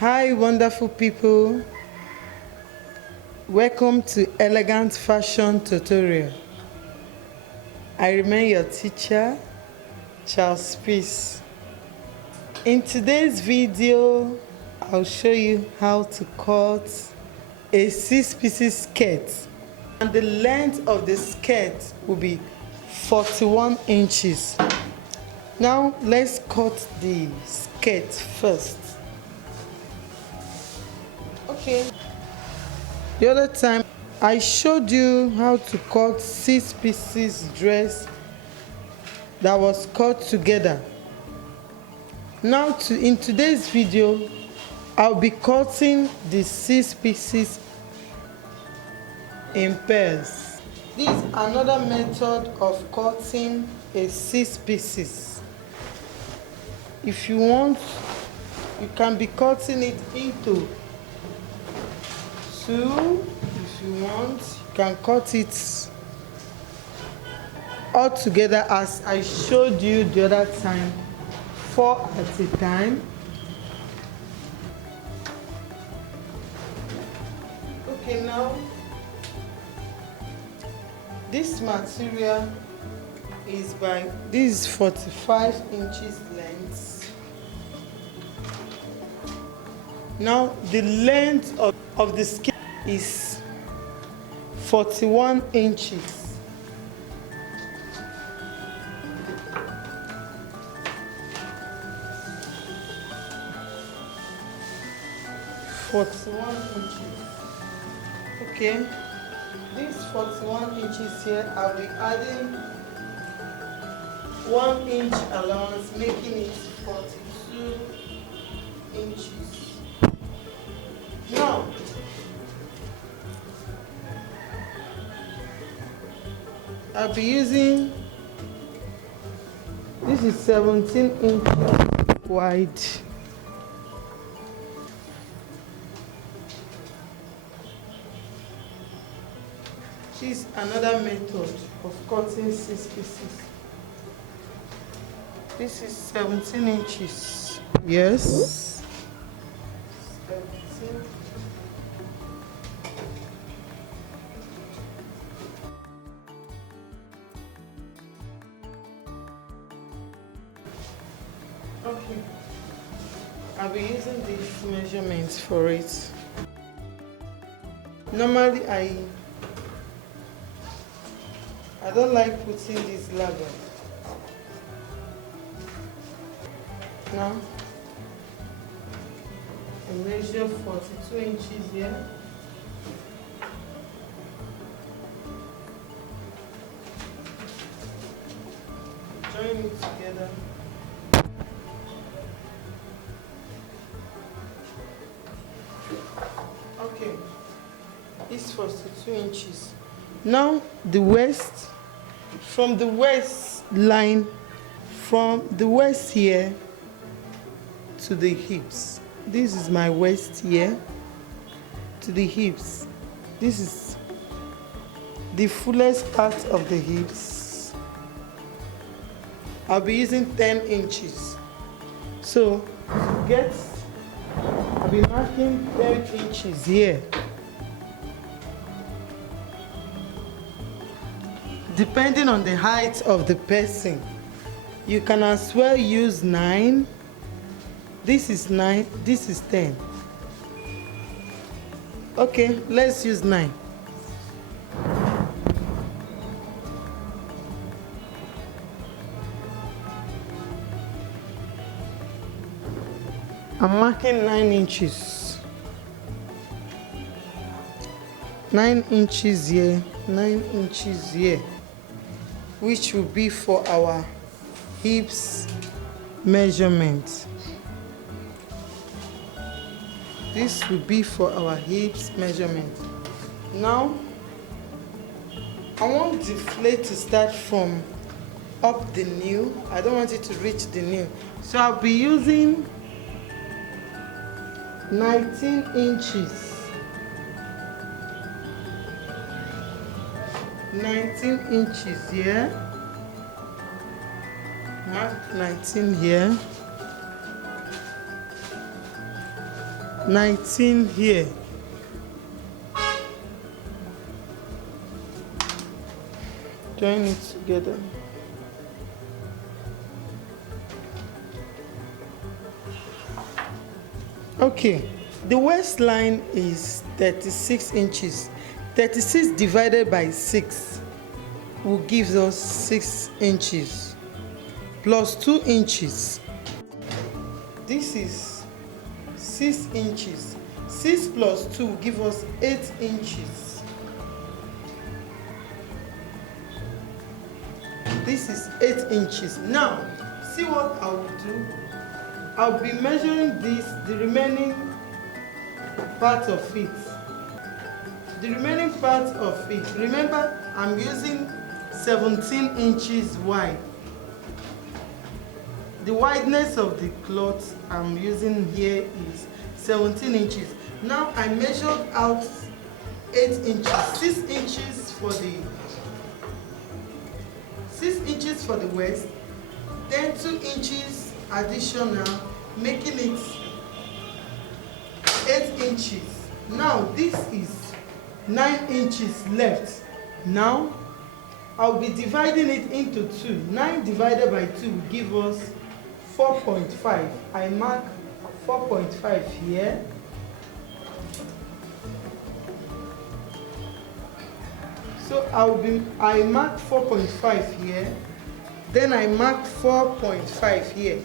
Hi, wonderful people. Welcome to Elegant Fashion Tutorial. I remain your teacher, Charles Peace. In today's video, I'll show you how to cut a 6-piece skirt. And the length of the skirt will be 41 inches. Now, let's cut the skirt first. Okay. The other time I showed you how to cut 6 pieces dress that was cut together. Now in today's video, I'll be cutting the 6 pieces in pairs. This is another method of cutting a 6 pieces. If you want, you can be cutting it into 2. If you want, you can cut it all together as I showed you the other time, 4 at a time. Okay, now this material is this is 45 inches length. Now the length of the skirt is 41 inches. Okay, this 41 inches here, I'll be adding 1 inch allowance, making it 42 inches. Now, I'll be using, this is 17 inches wide. This is another method of cutting 6 pieces. This is 17 inches. Yes. 17. Okay. I'll be using these measurements for it. Normally I don't like putting this label. Now I measure 42 inches here. Join it together. Okay, it's 42 inches. Now the waist, from the waist line, from the waist here to the hips. This is my waist here to the hips. This is the fullest part of the hips. I'll be using 10 inches. So I'll be marking 10 inches here. Depending on the height of the person, you can as well use 9. This is 9, this is 10. Okay, let's use 9. I'm marking 9 inches. 9 inches here, 9 inches here, which will be for our hips measurement. This will be for our hips measurement. Now, I want the flat to start from up the knee. I don't want it to reach the knee. So I'll be using 19 inches. 19 inches here. Mark 19 here. 19 here. Join it together. Okay, the waistline is 36 inches. 36 divided by 6 will give us 6 inches plus 2 inches. This is 6 inches. 6 plus 2 will give us 8 inches. This is 8 inches. Now, see what I will do. I'll be measuring this, the remaining part of it. The remaining part of it, remember, I'm using 17 inches wide. The wideness of the cloth I'm using here is 17 inches. Now I measured out 8 inches, 6 inches for the 6 inches for the waist, then 2 inches additional, making it 8 inches. Now this is 9 inches left. Now I'll be dividing it into 2. 9 divided by 2 will give us 4.5. I mark 4.5 here. So I mark 4.5 here, then I mark 4.5 here.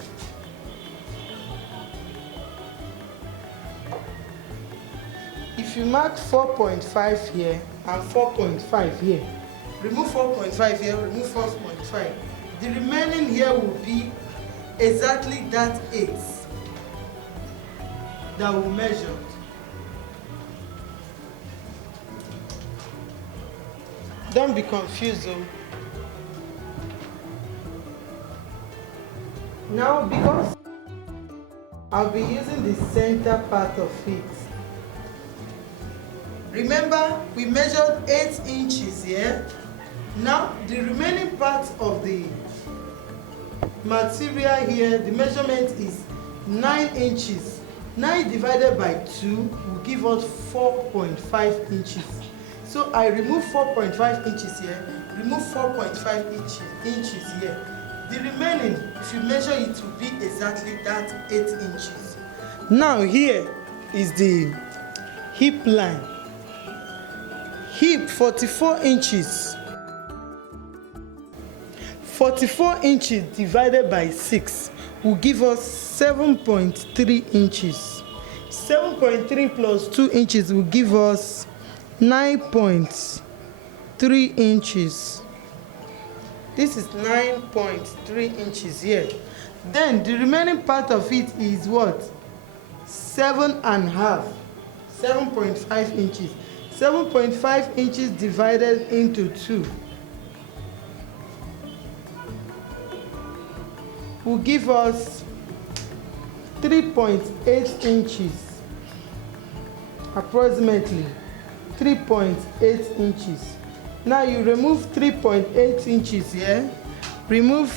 If you mark 4.5 here and 4.5 here, remove 4.5 here, remove 4.5. The remaining here will be exactly that 8 that we measured. Don't be confused though. Now, because I'll be using the center part of it. Remember, we measured 8 inches here. Now, the remaining part of the material here, the measurement is 9 inches. 9 divided by 2 will give us 4.5 inches. So I remove 4.5 inches here, remove 4.5 inches here. The remaining, if you measure it, will be exactly that 8 inches. Now here is the hip line. Hip 44 inches. 44 inches divided by 6 will give us 7.3 inches. 7.3 plus 2 inches will give us 9.3 inches. This is 9.3 inches here. Then the remaining part of it is what? 7.5. 7.5 inches. 7.5 inches divided into 2 will give us 3.8 inches. Approximately 3.8 inches. Now you remove 3.8 inches here, remove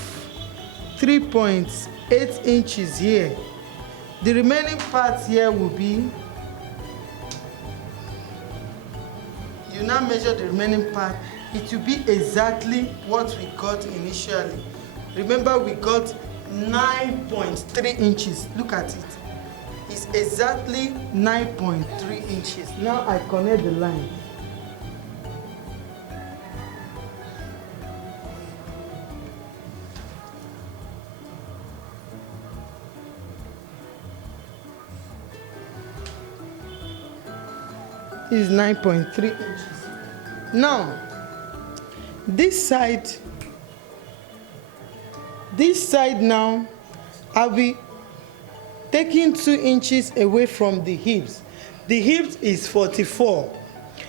3.8 inches here. The remaining part here will be, you now measure the remaining part, it will be exactly what we got initially. Remember, we got 9.3 inches. Look at it. It's exactly 9.3 inches. Now I connect the line. This is 9.3 inches. Now, this side now, I'll be taking 2 inches away from the hips. The hips is 44.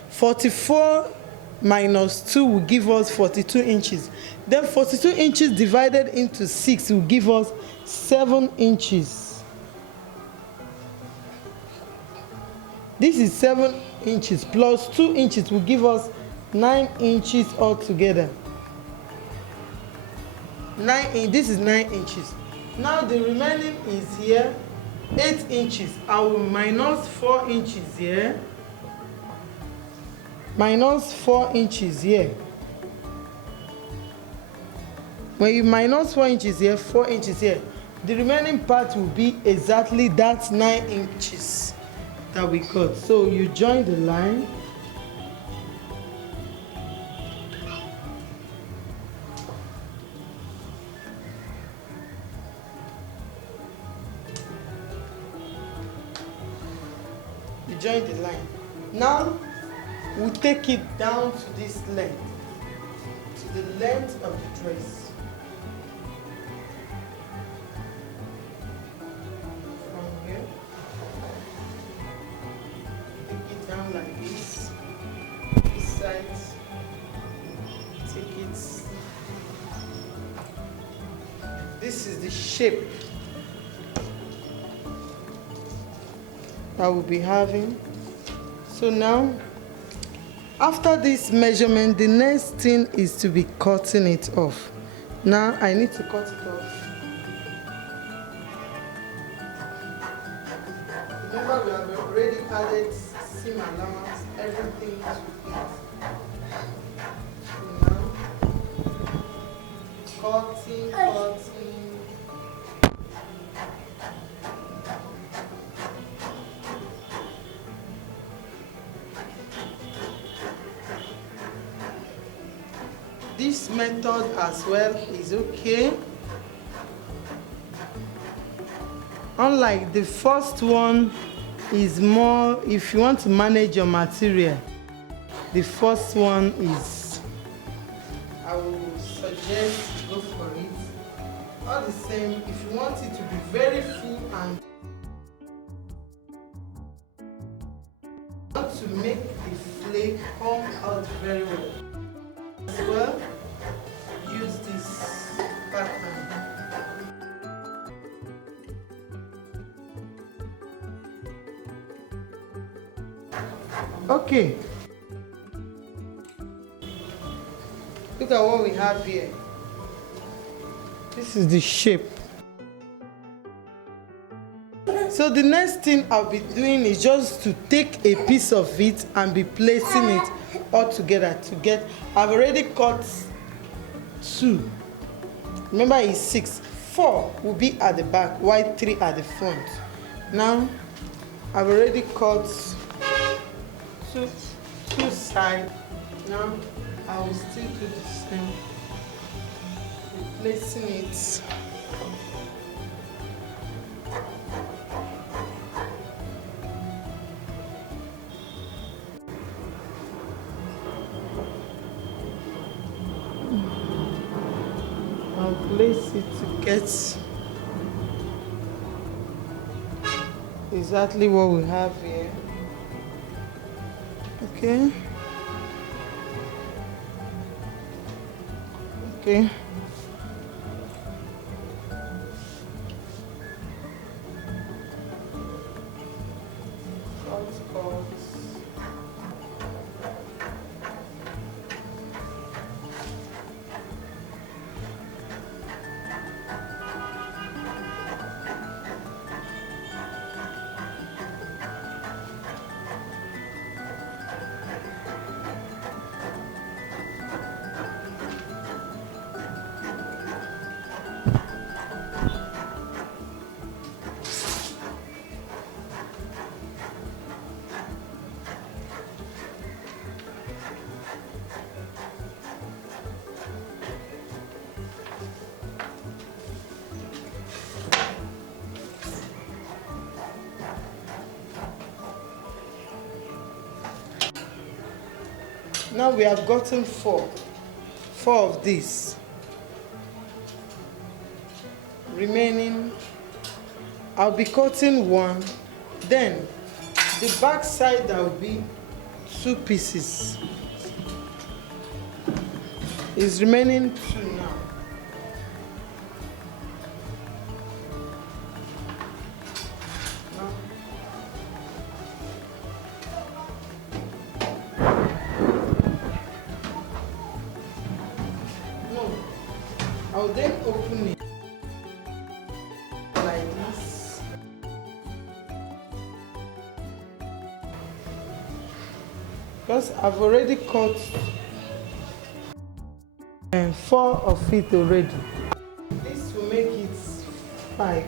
44 minus 2 will give us 42 inches. Then 42 inches divided into 6 will give us 7 inches. This is 7 inches plus 2 inches will give us 9 inches altogether. This is 9 inches. Now the remaining is here. 8 inches. I will minus 4 inches here. Minus 4 inches here. When you minus 4 inches here, 4 inches here, the remaining part will be exactly that 9 inches that we cut. So you join the line. You join the line. Now we'll take it down to this length, to the length of the dress. Like this side, take it. This is the shape I will be having. So now, after this measurement, the next thing is to be cutting it off. Now I need to cut it off. Remember, we have already added seam allowance, everything to it. Now, cutting. This method as well is okay. Unlike the first one, is more if you want to manage your material. The first one is, I will suggest you go for it. All the same, if you want it to be very full and want to make the flake come out very well, as well, use this pattern. Okay, look at what we have here. This is the shape. So the next thing I'll be doing is just to take a piece of it and be placing it all together to get, I've already cut 2. Remember it's 6. 4 will be at the back, while 3 at the front. Now I've already cut two sides. Now I will still do the same, replacing it. I'll place it to get exactly what we have here. Okay. Okay. Now we have gotten 4 of these. Remaining, I'll be cutting 1. Then the back side, there will be 2 pieces. It's remaining 2 now. I'll then open it like this. because I've already cut 4 of it already. This will make it 5.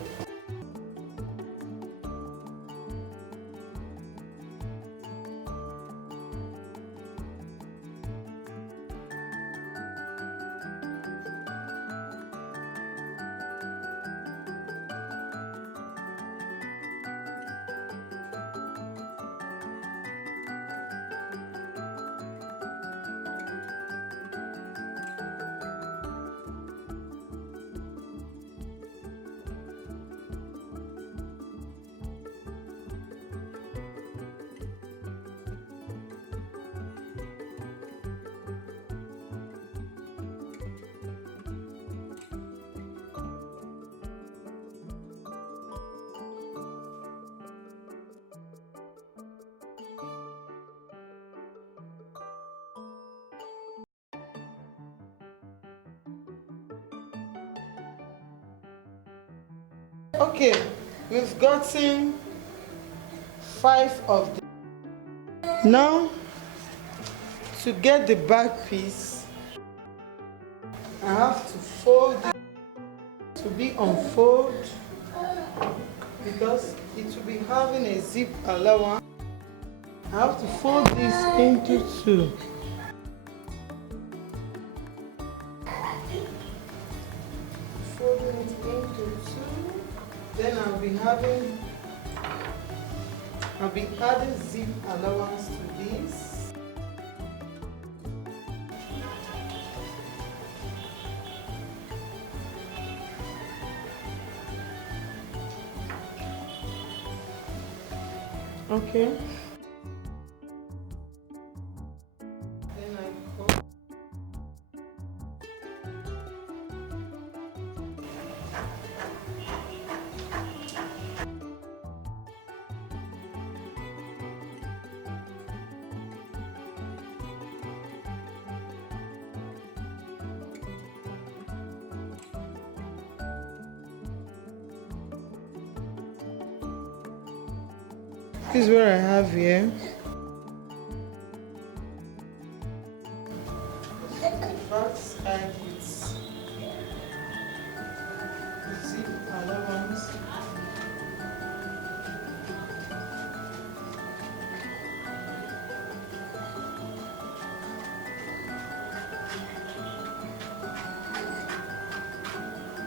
Okay, we've gotten 5 of them. Now, to get the back piece, I have to fold it to be unfold because it will be having a zip allowance. I have to fold this into 2. Folding it into 2. Then I'll be adding zip allowance to this. Okay. Then I cut. This is what I have here. Back side with zip allowance.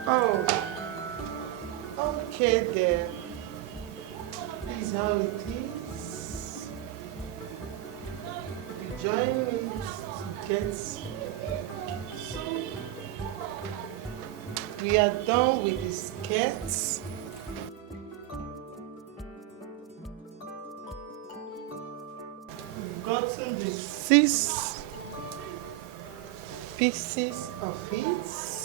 Oh, okay there. This is how it is. We join it to get. So we are done with the skirts. We've gotten the 6 pieces of it.